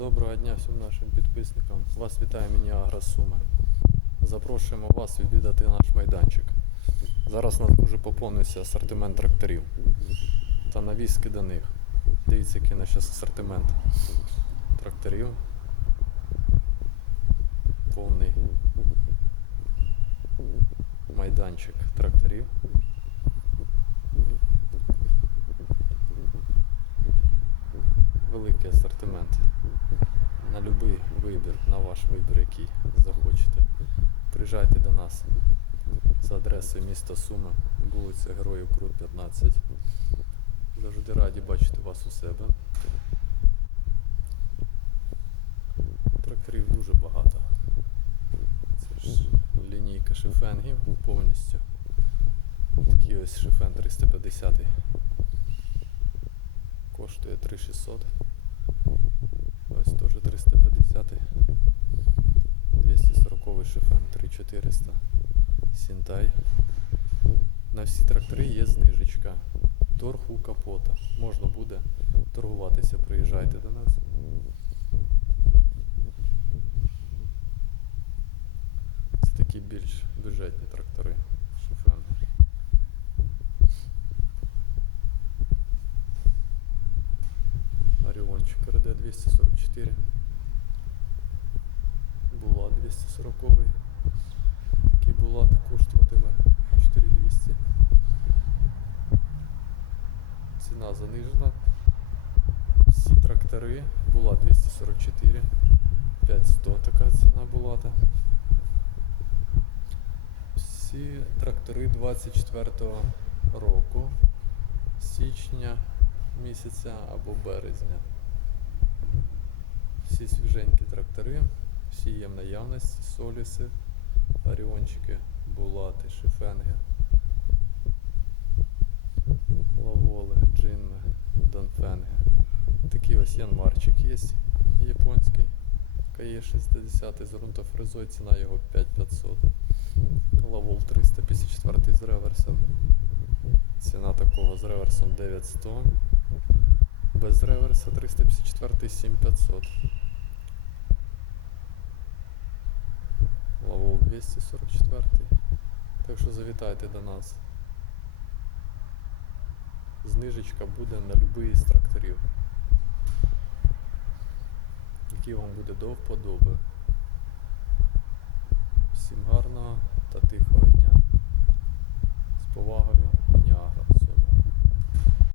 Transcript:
Доброго дня всім нашим підписникам. Вас вітає мені Агросуми. Запрошуємо вас відвідати наш майданчик. Зараз у нас дуже поповнився асортимент тракторів та навіски до них. Дивіться, який зараз асортимент тракторів. Повний майданчик тракторів. Великий асортимент. На будь-який вибір, на ваш вибір, який захочете. Приїжджайте до нас за адресою міста Суми, вулиця Героїв Крут 15. Завжди раді бачити вас у себе. Тракторів дуже багато. Це ж лінійка шифенгів повністю. Такий ось шифен 350 коштує 3600. Ось теж 350. 240 шифен 3400. Сінтай. На всі трактори є знижечка. Торг у капота. Можна буде торгуватися. Приїжджайте до нас. Це такі більш бюджетні трактори. Шифени. Оріончик РД 244. Булат 240. Такий Булат коштуватиме 4200. Ціна занижена. Всі трактори. Булат 244. 5100 така ціна Булата. Всі трактори 24 року, січня місяця або березня. Всі свіженькі трактори, всі є в наявності, соліси, оріончики, булати, шифенги, лаволи, джинми, донфенги. Такий ось янмарчик є японський. КЕ 60 з ґрунтофрезою, ціна його 5500. Лавол 354 з реверсом. Ціна такого з реверсом 9100. Без реверса 354 7500. Лавол 244. Так що завітайте до нас. Знижечка буде на будь-який з тракторів. Який вам буде до вподоби. Всім гарного та тихого